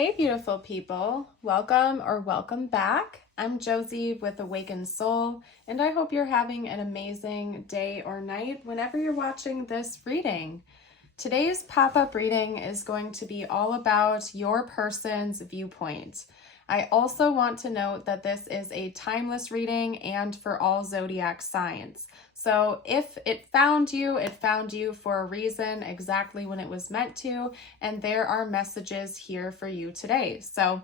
Hey, beautiful people. Welcome back. I'm Josie with Awakened Soul, and I hope you're having an amazing day or night whenever you're watching this reading. Today's pop-up reading is going to be all about your person's viewpoint. I also want to note that this is a timeless reading and for all zodiac signs. So if it found you for a reason, exactly when it was meant to, and there are messages here for you today. So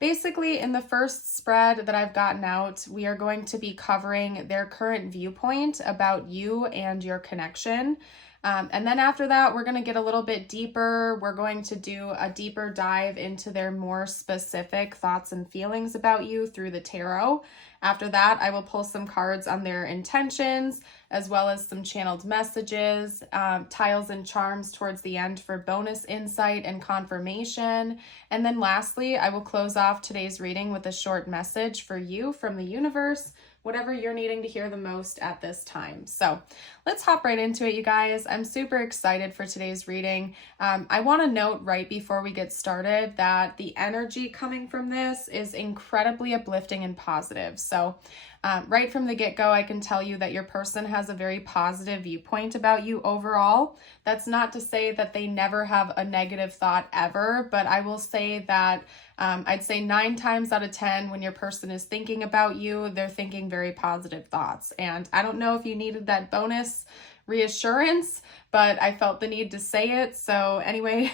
basically, in the first spread that I've gotten out, we are going to be covering their current viewpoint about you and your connection. And then after that, we're going to get a little bit deeper. We're going to do a deeper dive into their more specific thoughts and feelings about you through the tarot. After that, I will pull some cards on their intentions, as well as some channeled messages, tiles and charms towards the end for bonus insight and confirmation. And then lastly, I will close off today's reading with a short message for you from the universe, whatever you're needing to hear the most at this time. So let's hop right into it, you guys. I'm super excited for today's reading. I want to note right before we get started that the energy coming from this is incredibly uplifting and positive. So right from the get-go, I can tell you that your person has a very positive viewpoint about you overall. That's not to say that they never have a negative thought ever, but I will say that I'd say 9 times out of 10, when your person is thinking about you, they're thinking very positive thoughts. And I don't know if you needed that bonus reassurance, but I felt the need to say it. So anyway,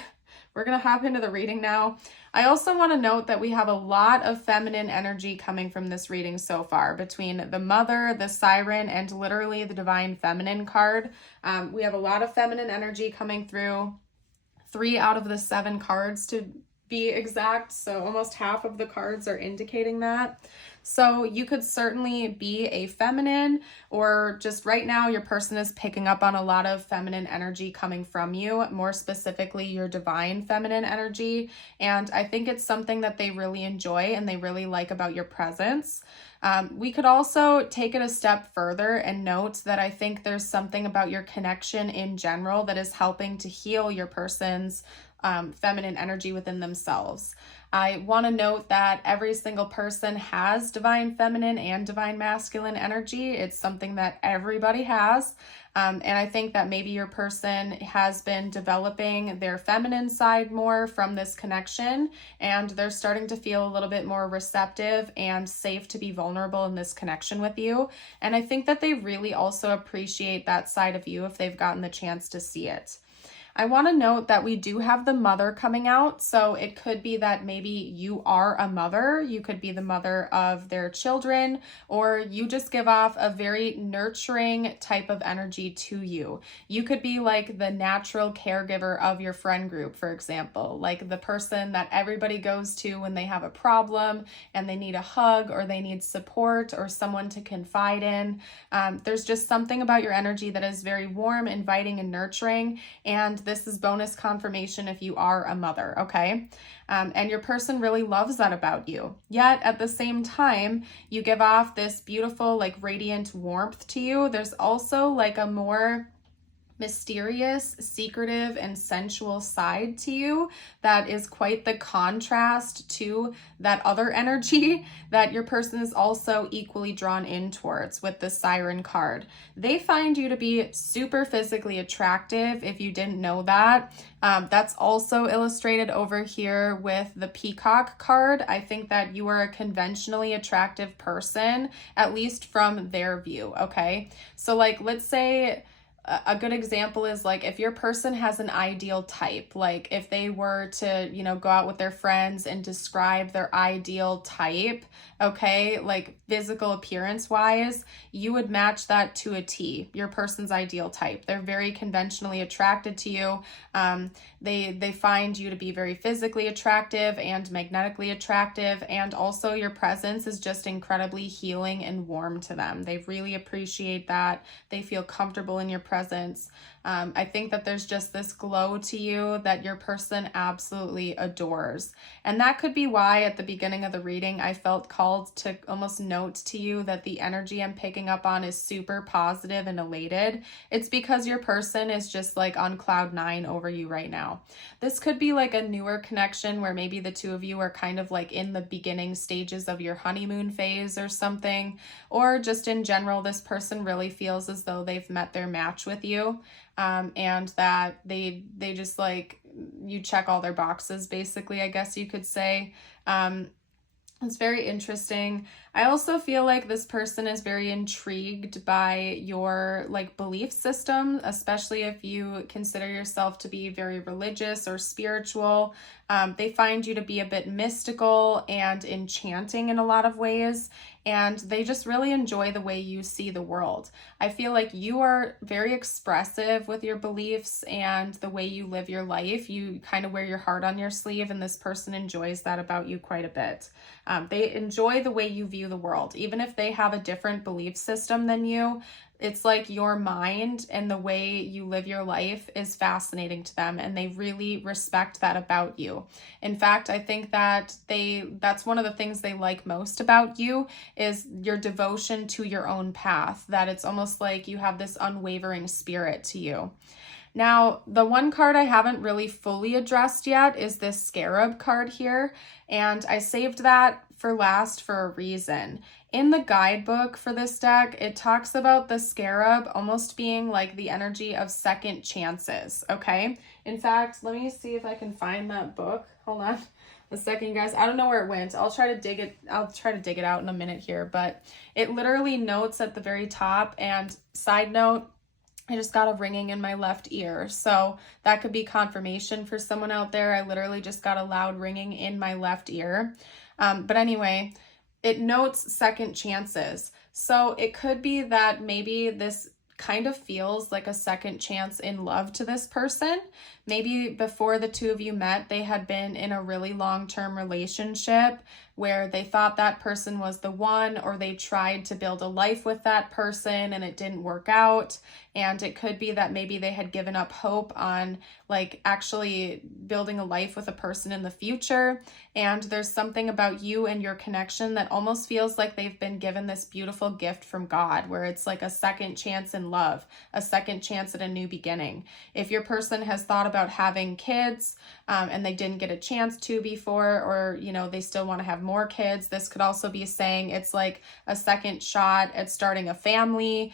we're going to hop into the reading now. I also want to note that we have a lot of feminine energy coming from this reading so far, between the Mother, the Siren, and literally the Divine Feminine card. We have a lot of feminine energy coming through. 3 out of the 7 cards to be exact, so almost half of the cards are indicating that. So you could certainly be a feminine, or just right now your person is picking up on a lot of feminine energy coming from you, more specifically your divine feminine energy. And I think it's something that they really enjoy and they really like about your presence. We could also take it a step further and note that I think there's something about your connection in general that is helping to heal your person's feminine energy within themselves. I want to note that every single person has divine feminine and divine masculine energy. It's something that everybody has. And I think that maybe your person has been developing their feminine side more from this connection, and they're starting to feel a little bit more receptive and safe to be vulnerable in this connection with you. And I think that they really also appreciate that side of you if they've gotten the chance to see it. I want to note that we do have the Mother coming out, so it could be that maybe you are a mother, you could be the mother of their children, or you just give off a very nurturing type of energy to you. You could be like the natural caregiver of your friend group, for example, like the person that everybody goes to when they have a problem and they need a hug or they need support or someone to confide in. There's just something about your energy that is very warm, inviting, and nurturing, and this is bonus confirmation if you are a mother, okay? And your person really loves that about you. Yet at the same time, you give off this beautiful, like, radiant warmth to you. There's also like a more mysterious, secretive, and sensual side to you that is quite the contrast to that other energy that your person is also equally drawn in towards with the Siren card. They find you to be super physically attractive, if you didn't know that. That's also illustrated over here with the Peacock card. I think that you are a conventionally attractive person, at least from their view, okay? So like, let's say a good example is like if your person has an ideal type, like if they were to, go out with their friends and describe their ideal type, okay, like physical appearance wise, you would match that to a T, your person's ideal type. They're very conventionally attracted to you. They find you to be very physically attractive and magnetically attractive, and also your presence is just incredibly healing and warm to them. They really appreciate that. They feel comfortable in your presence. I think that there's just this glow to you that your person absolutely adores. And that could be why at the beginning of the reading, I felt called to almost note to you that the energy I'm picking up on is super positive and elated. It's because your person is just like on cloud 9 over you right now. This could be like a newer connection where maybe the two of you are kind of like in the beginning stages of your honeymoon phase or something, or just in general, this person really feels as though they've met their match with you. And that they just like, you check all their boxes, basically, I guess you could say. It's very interesting. I also feel like this person is very intrigued by your like belief system, especially if you consider yourself to be very religious or spiritual. They find you to be a bit mystical and enchanting in a lot of ways, and they just really enjoy the way you see the world. I feel like you are very expressive with your beliefs and the way you live your life. You kind of wear your heart on your sleeve, and this person enjoys that about you quite a bit. They enjoy the way you view the world. Even if they have a different belief system than you, it's like your mind and the way you live your life is fascinating to them, and they really respect that about you. In fact, I think that that's one of the things they like most about you is your devotion to your own path, that it's almost like you have this unwavering spirit to you. Now, the one card I haven't really fully addressed yet is this scarab card here, and I saved that for last for a reason. In the guidebook for this deck, it talks about the scarab almost being like the energy of second chances, okay? In fact, let me see if I can find that book. Hold on a second, you guys. I don't know where it went. I'll try to dig it out in a minute here, but it literally notes at the very top. And side note, I just got a ringing in my left ear, so that could be confirmation for someone out there. I literally just got a loud ringing in my left ear. But anyway, it notes second chances. So it could be that maybe this kind of feels like a second chance in love to this person. Maybe before the two of you met, they had been in a really long-term relationship where they thought that person was the one, or they tried to build a life with that person and it didn't work out. And it could be that maybe they had given up hope on like actually building a life with a person in the future. And there's something about you and your connection that almost feels like they've been given this beautiful gift from God, where it's like a second chance in love, a second chance at a new beginning. If your person has thought about having kids and they didn't get a chance to before, or they still want to have more kids, this could also be saying it's like a second shot at starting a family,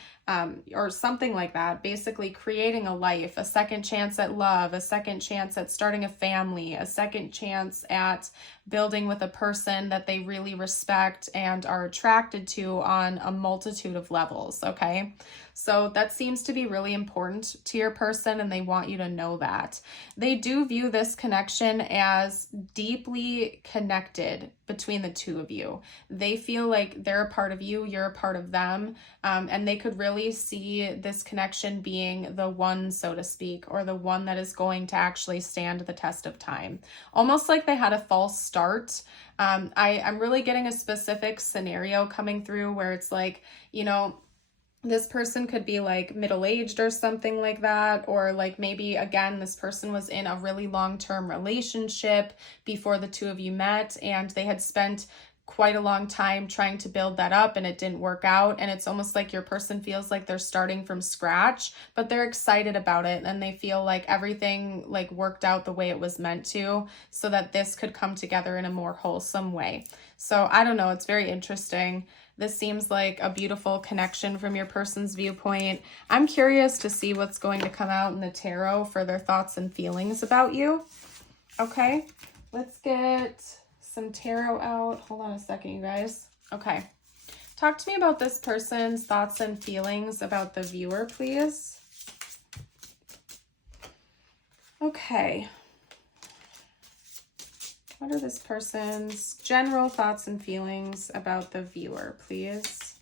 or something like that. Basically creating a life, a second chance at love, a second chance at starting a family, a second chance at building with a person that they really respect and are attracted to on a multitude of levels, okay? So that seems to be really important to your person, and they want you to know that. They do view this connection as deeply connected between the two of you. They feel like they're a part of you, you're a part of them, and they could really see this connection being the one, so to speak, or the one that is going to actually stand the test of time. Almost like they had a false start. I'm really getting a specific scenario coming through where it's like, this person could be like middle-aged or something like that, or like maybe again this person was in a really long-term relationship before the two of you met, and they had spent quite a long time trying to build that up and it didn't work out, and it's almost like your person feels like they're starting from scratch, but they're excited about it and they feel like everything like worked out the way it was meant to, so that this could come together in a more wholesome way. So I don't know, it's very interesting. This seems like a beautiful connection from your person's viewpoint. I'm curious to see what's going to come out in the tarot for their thoughts and feelings about you. Okay, let's get some tarot out. Hold on a second, you guys. Okay, talk to me about this person's thoughts and feelings about the viewer, please. Okay. What are this person's general thoughts and feelings about the viewer, please?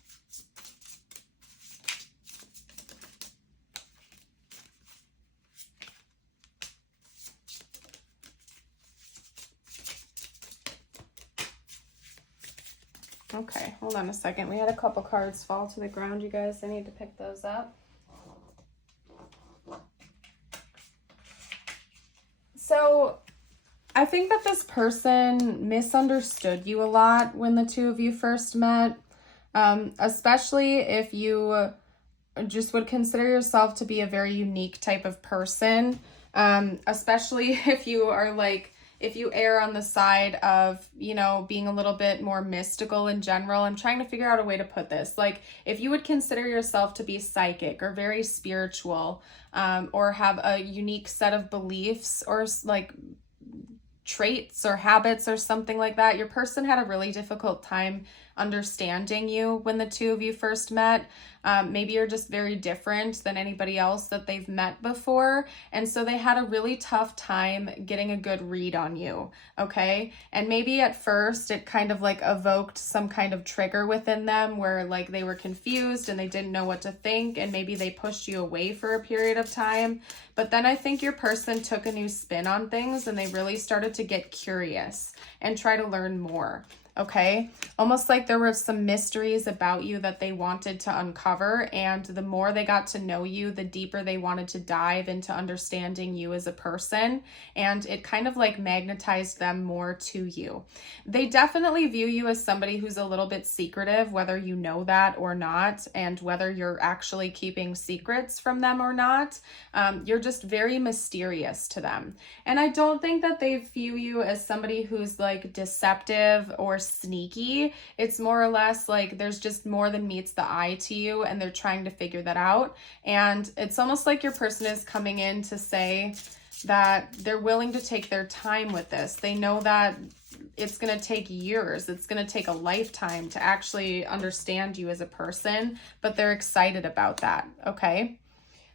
Okay, hold on a second. We had a couple cards fall to the ground, you guys. I need to pick those up. think that this person misunderstood you a lot when the two of you first met, especially if you just would consider yourself to be a very unique type of person, especially if you are like, if you err on the side of, you know, being a little bit more mystical in general. I'm trying to figure out a way to put this. Like, if you would consider yourself to be psychic or very spiritual, or have a unique set of beliefs or like traits or habits or something like that, your person had a really difficult time understanding you when the two of you first met. Maybe you're just very different than anybody else that they've met before. And so they had a really tough time getting a good read on you. Okay. And maybe at first it kind of like evoked some kind of trigger within them where like they were confused and they didn't know what to think. And maybe they pushed you away for a period of time. But then I think your person took a new spin on things and they really started to get curious and try to learn more. Okay, almost like there were some mysteries about you that they wanted to uncover, and the more they got to know you, the deeper they wanted to dive into understanding you as a person, and it kind of like magnetized them more to you. They definitely view you as somebody who's a little bit secretive, whether you know that or not, and whether you're actually keeping secrets from them or not. You're just very mysterious to them, and I don't think that they view you as somebody who's like deceptive or sneaky. It's more or less like there's just more than meets the eye to you, and they're trying to figure that out. And it's almost like your person is coming in to say that they're willing to take their time with this. They know that it's going to take years. It's going to take a lifetime to actually understand you as a person, but they're excited about that. Okay.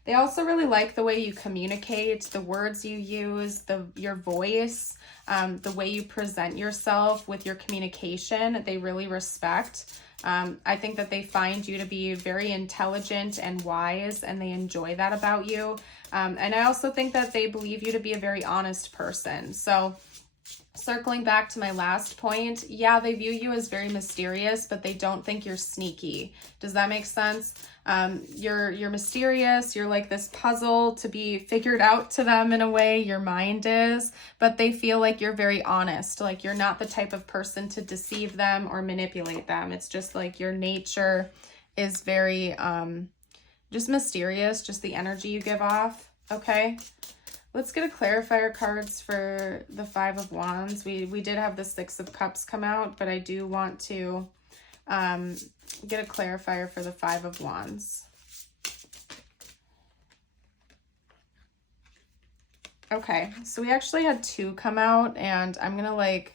They also really like the way you communicate, the words you use, your voice, the way you present yourself with your communication. They really respect. I think that they find you to be very intelligent and wise, and they enjoy that about you. And I also think that they believe you to be a very honest person. So circling back to my last point, yeah, they view you as very mysterious, but they don't think you're sneaky. Does that make sense? You're mysterious. You're like this puzzle to be figured out to them in a way, your mind is, but they feel like you're very honest. Like you're not the type of person to deceive them or manipulate them. It's just like your nature is very, just mysterious, just the energy you give off. Okay. Let's get a clarifier cards for the Five of Wands. We did have the Six of Cups come out, but I do want to get a clarifier for the Five of Wands. Okay, so we actually had two come out, and I'm going to like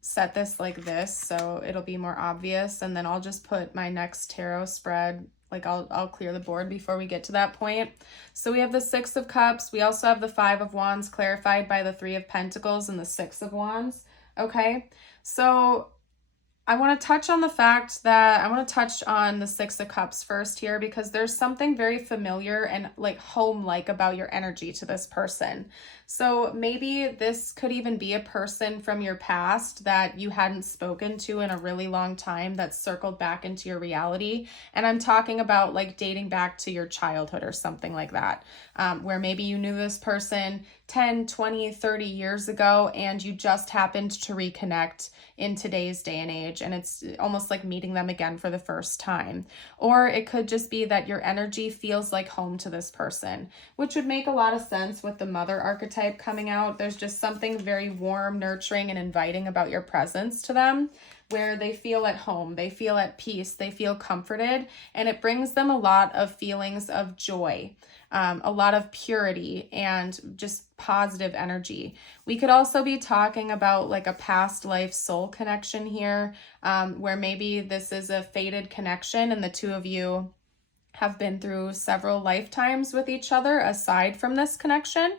set this like this so it'll be more obvious, and then I'll just put my next tarot spread. Like I'll clear the board before we get to that point. So we have the Six of Cups. We also have the Five of Wands clarified by the Three of Pentacles and the Six of Wands. Okay, so I want to touch on the fact that I want to touch on the Six of Cups first here, because there's something very familiar and like home-like about your energy to this person. So maybe this could even be a person from your past that you hadn't spoken to in a really long time that circled back into your reality. And I'm talking about like dating back to your childhood or something like that, where maybe you knew this person 10, 20, 30 years ago, and you just happened to reconnect in today's day and age, and it's almost like meeting them again for the first time. Or it could just be that your energy feels like home to this person, which would make a lot of sense with the Mother archetype coming out. There's just something very warm, nurturing, and inviting about your presence to them, where they feel at home, they feel at peace, they feel comforted, and it brings them a lot of feelings of joy, a lot of purity, and just positive energy. We could also be talking about like a past life soul connection here, where maybe this is a fated connection and the two of you have been through several lifetimes with each other aside from this connection.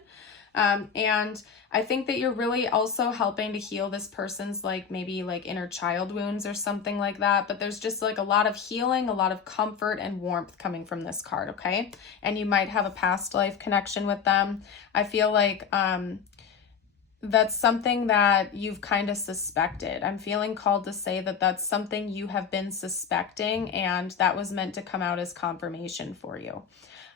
And I think that you're really also helping to heal this person's like maybe like inner child wounds or something like that. But there's just like a lot of healing, a lot of comfort and warmth coming from this card. Okay. And you might have a past life connection with them. I feel like, that's something that you've kind of suspected. I'm feeling called to say that that's something you have been suspecting, and that was meant to come out as confirmation for you.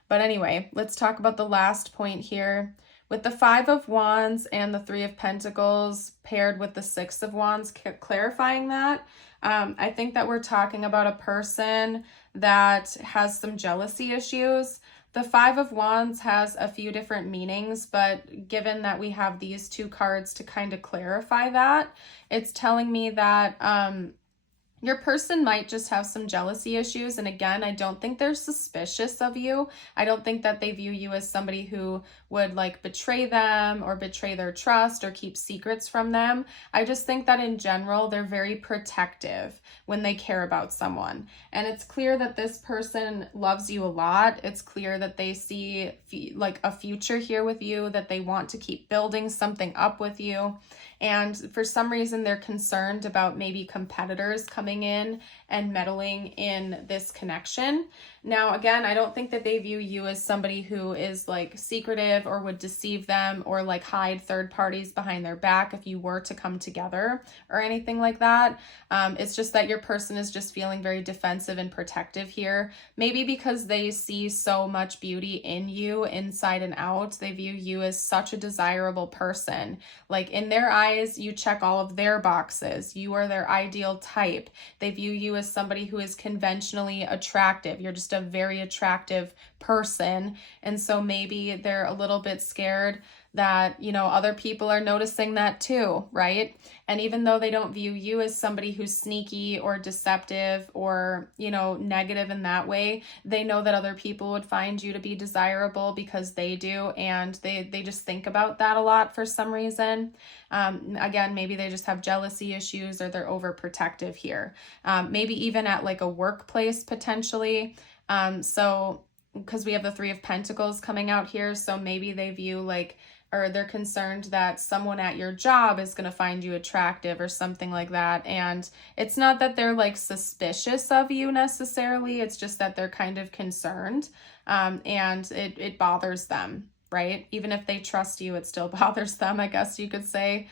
But anyway, let's talk about the last point here. With the Five of Wands and the Three of Pentacles paired with the Six of Wands, clarifying that, I think that we're talking about a person that has some jealousy issues. The Five of Wands has a few different meanings, but given that we have these two cards to kind of clarify that, it's telling me that your person might just have some jealousy issues. And again, I don't think they're suspicious of you. I don't think that they view you as somebody who would like betray them or betray their trust or keep secrets from them. I just think that in general, they're very protective when they care about someone. And it's clear that this person loves you a lot. It's clear that they see like a future here with you, that they want to keep building something up with you. And for some reason, they're concerned about maybe competitors coming in and meddling in this connection. Now, again, I don't think that they view you as somebody who is like secretive or would deceive them or like hide third parties behind their back if you were to come together or anything like that. It's just that your person is just feeling very defensive and protective here. Maybe because they see so much beauty in you inside and out. They view you as such a desirable person. Like in their eyes, you check all of their boxes. You are their ideal type. They view you as somebody who is conventionally attractive. You're just a very attractive person. And so maybe they're a little bit scared that, you know, other people are noticing that too, right? And even though they don't view you as somebody who's sneaky or deceptive or, you know, negative in that way, they know that other people would find you to be desirable because they do. And they just think about that a lot for some reason. Again, maybe they just have jealousy issues or they're overprotective here. Maybe even at like a workplace potentially. So because we have the Three of Pentacles coming out here. So maybe they view like, or they're concerned that someone at your job is going to find you attractive or something like that. And it's not that they're like suspicious of you necessarily. It's just that they're kind of concerned, and it bothers them, right? Even if they trust you, it still bothers them, I guess you could say.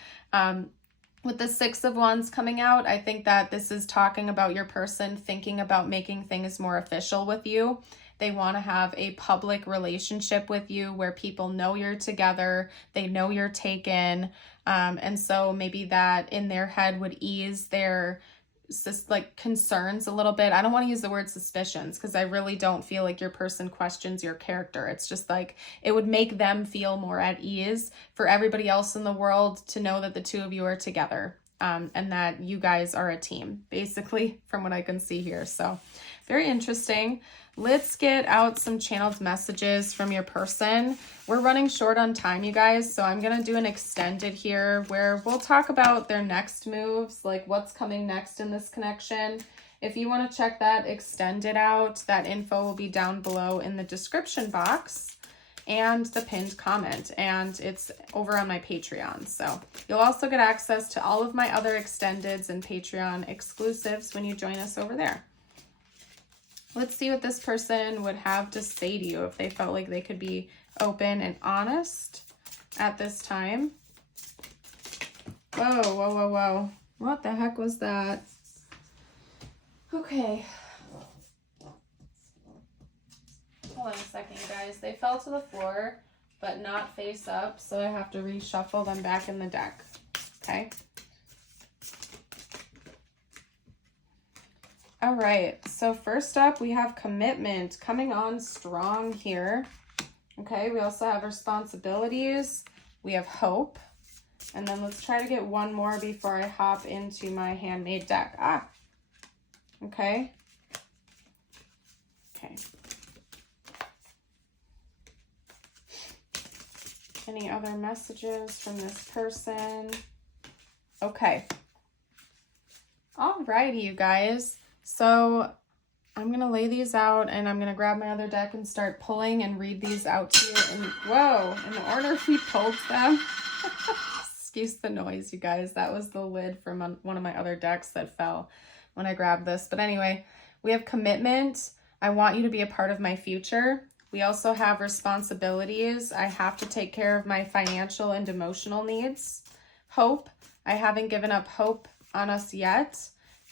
With the Six of Wands coming out, I think that this is talking about your person thinking about making things more official with you. They want to have a public relationship with you where people know you're together, they know you're taken, and so maybe that in their head would ease their like concerns a little bit. I don't want to use the word suspicions because I really don't feel like your person questions your character. It's just like it would make them feel more at ease for everybody else in the world to know that the two of you are together, and that you guys are a team, basically, from what I can see here. So very interesting. Let's get out some channeled messages from your person. We're running short on time, you guys, so I'm going to do an extended here where we'll talk about their next moves, like what's coming next in this connection. If you want to check that extended out, that info will be down below in the description box and the pinned comment, and it's over on my Patreon. So you'll also get access to all of my other extendeds and Patreon exclusives when you join us over there. Let's see what this person would have to say to you if they felt like they could be open and honest at this time. Whoa, whoa, whoa, whoa. What the heck was that? Okay. Hold on a second, you guys. They fell to the floor, but not face up, so I have to reshuffle them back in the deck. Okay. All right, so first up, we have commitment coming on strong here. Okay, we also have responsibilities. We have hope. And then let's try to get one more before I hop into my handmade deck. Okay. Okay. Any other messages from this person? Okay. All righty, you guys. So I'm going to lay these out and I'm going to grab my other deck and start pulling and read these out to you. And whoa, in the order we pulled them. Excuse the noise, you guys. That was the lid from one of my other decks that fell when I grabbed this. But anyway, we have commitment. I want you to be a part of my future. We also have responsibilities. I have to take care of my financial and emotional needs. Hope. I haven't given up hope on us yet.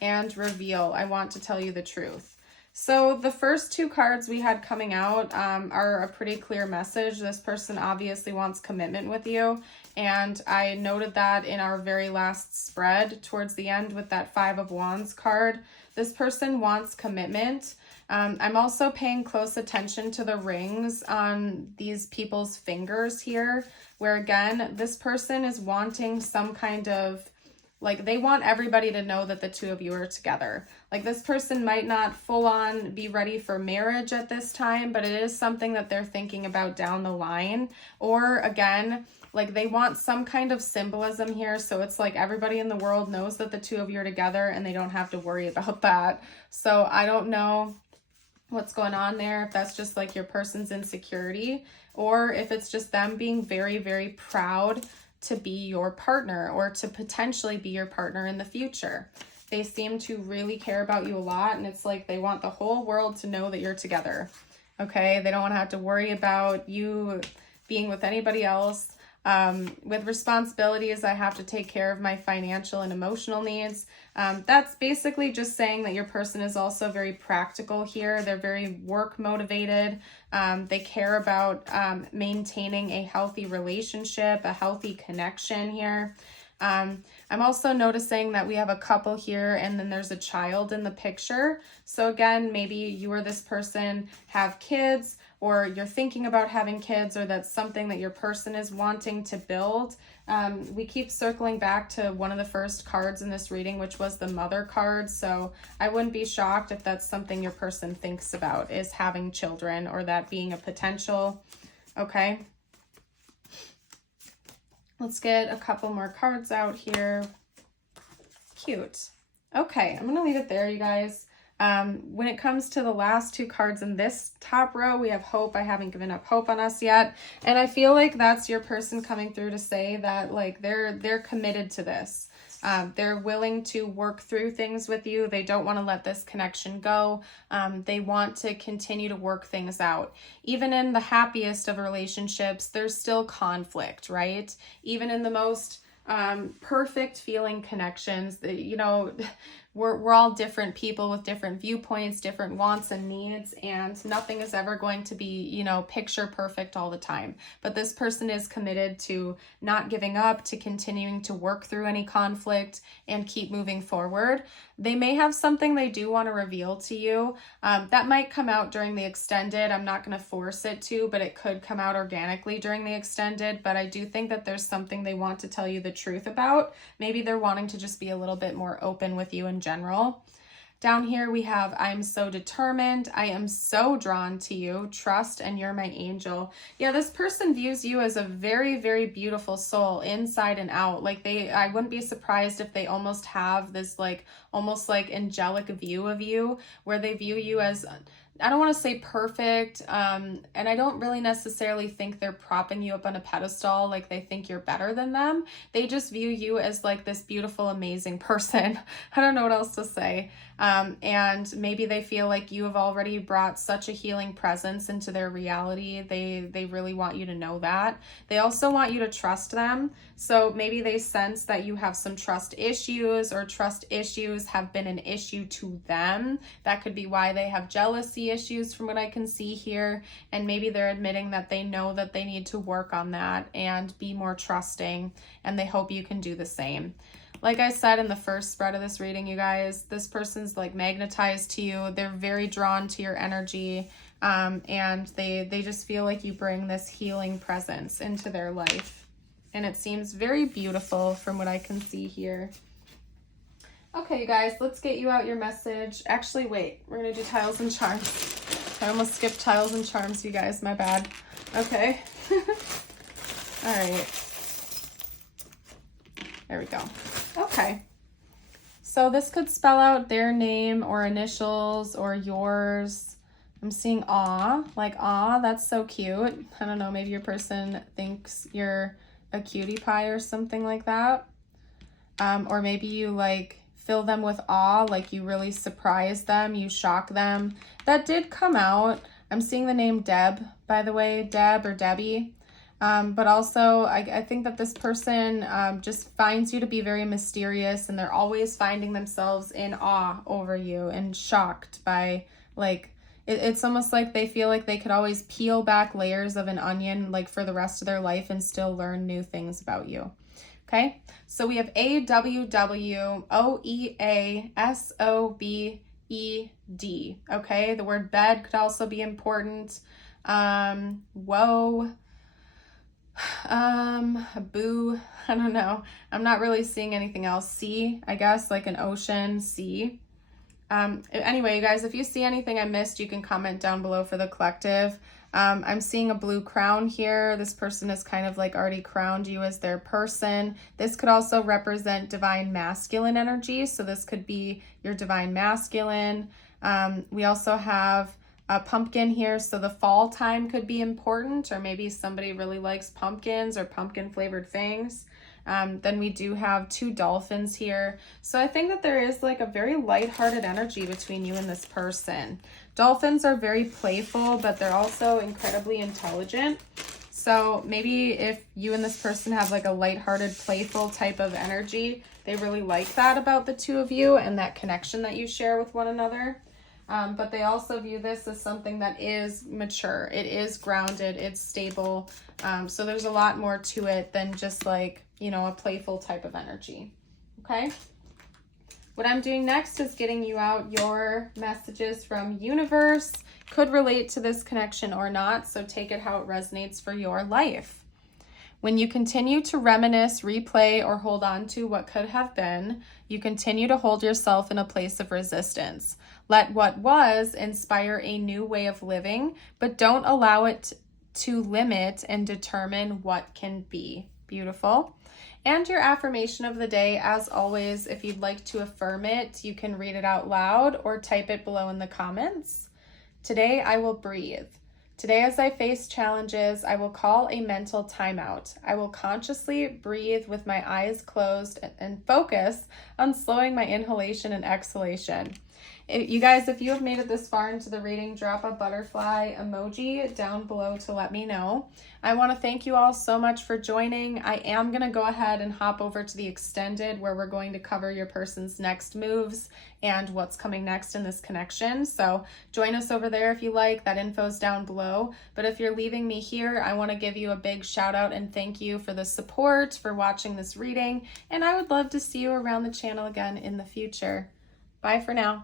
And reveal. I want to tell you the truth. So the first two cards we had coming out are a pretty clear message. This person obviously wants commitment with you. And I noted that in our very last spread towards the end with that Five of Wands card. This person wants commitment. I'm also paying close attention to the rings on these people's fingers here, where again, this person is wanting some kind of, like, they want everybody to know that the two of you are together. Like, this person might not full on be ready for marriage at this time, but it is something that they're thinking about down the line. Or again, like, they want some kind of symbolism here. So it's like everybody in the world knows that the two of you are together and they don't have to worry about that. So I don't know what's going on there, if that's just like your person's insecurity, or if it's just them being very, very proud to be your partner or to potentially be your partner in the future. They seem to really care about you a lot, and it's like they want the whole world to know that you're together. Okay, they don't want to have to worry about you being with anybody else. With responsibilities, I have to take care of my financial and emotional needs. That's basically just saying that your person is also very practical here. They're very work motivated. They care about maintaining a healthy relationship, a healthy connection here. I'm also noticing that we have a couple here and then there's a child in the picture. So again, maybe you or this person have kids, or you're thinking about having kids, or that's something that your person is wanting to build. We keep circling back to one of the first cards in this reading, which was the mother card. So I wouldn't be shocked if that's something your person thinks about, is having children, or that being a potential. Okay. Let's get a couple more cards out here. Cute. Okay, I'm going to leave it there, you guys. When it comes to the last two cards in this top row, we have hope. I haven't given up hope on us yet. And I feel like that's your person coming through to say that, like, they're committed to this. They're willing to work through things with you. They don't want to let this connection go. They want to continue to work things out. Even in the happiest of relationships, there's still conflict, right? Even in the most perfect feeling connections, that, you know, we're all different people with different viewpoints, different wants and needs, and nothing is ever going to be, you know, picture perfect all the time. But this person is committed to not giving up, to continuing to work through any conflict and keep moving forward. They may have something they do want to reveal to you. That might come out during the extended. I'm not going to force it to, but it could come out organically during the extended. But I do think that there's something they want to tell you the truth about. Maybe they're wanting to just be a little bit more open with you in general. Down here we have, I'm so determined. I am so drawn to you. Trust, and you're my angel. Yeah, this person views you as a very, very beautiful soul inside and out. Like, I wouldn't be surprised if they almost have this, like, almost like angelic view of you, where they view you as, I don't want to say perfect, and I don't really necessarily think they're propping you up on a pedestal, like they think you're better than them. They just view you as like this beautiful, amazing person. I don't know what else to say. And maybe they feel like you have already brought such a healing presence into their reality. They really want you to know that. They also want you to trust them. So maybe they sense that you have some trust issues, or trust issues have been an issue to them. That could be why they have jealousy issues from what I can see here. And maybe they're admitting that they know that they need to work on that and be more trusting, and they hope you can do the same. Like I said in the first spread of this reading, you guys, this person's like magnetized to you. They're very drawn to your energy, and they just feel like you bring this healing presence into their life. And it seems very beautiful from what I can see here. Okay, you guys, let's get you out your message. Actually, wait, we're going to do tiles and charms. I almost skipped tiles and charms, you guys. My bad. Okay. All right. There we go. Okay. So this could spell out their name or initials or yours. I'm seeing aw, like aw, that's so cute. I don't know, maybe your person thinks you're a cutie pie or something like that. Or maybe you like fill them with awe, like you really surprise them, you shock them. That did come out. I'm seeing the name Deb, by the way, Deb or Debbie. But also, I think that this person just finds you to be very mysterious, and they're always finding themselves in awe over you and shocked by Like, it's almost like they feel like they could always peel back layers of an onion, like for the rest of their life, and still learn new things about you. Okay, so we have AWWOEASOBED. Okay, the word bed could also be important. Whoa. Boo. I don't know. I'm not really seeing anything else. Sea, I guess, like an ocean, sea. Anyway, you guys, if you see anything I missed, you can comment down below for the collective. I'm seeing a blue crown here. This person is kind of like already crowned you as their person. This could also represent divine masculine energy. So this could be your divine masculine. We also have a pumpkin here. So the fall time could be important, or maybe somebody really likes pumpkins or pumpkin flavored things. Then we do have 2 dolphins here. So I think that there is like a very lighthearted energy between you and this person. Dolphins are very playful, but they're also incredibly intelligent. So maybe if you and this person have like a lighthearted, playful type of energy, they really like that about the two of you and that connection that you share with one another. But they also view this as something that is mature. It is grounded. It's stable. So there's a lot more to it than just like, you know, a playful type of energy. Okay. What I'm doing next is getting you out your messages from universe. Could relate to this connection or not. So take it how it resonates for your life. When you continue to reminisce, replay, or hold on to what could have been, you continue to hold yourself in a place of resistance. Let what was inspire a new way of living, but don't allow it to limit and determine what can be. Beautiful. And your affirmation of the day, as always, if you'd like to affirm it, you can read it out loud or type it below in the comments. Today, I will breathe. Today, as I face challenges, I will call a mental timeout. I will consciously breathe with my eyes closed and focus on slowing my inhalation and exhalation. You guys, if you have made it this far into the reading, drop a butterfly emoji down below to let me know. I want to thank you all so much for joining. I am going to go ahead and hop over to the extended where we're going to cover your person's next moves and what's coming next in this connection. So join us over there if you like. That info's down below. But if you're leaving me here, I want to give you a big shout out and thank you for the support, for watching this reading. And I would love to see you around the channel again in the future. Bye for now.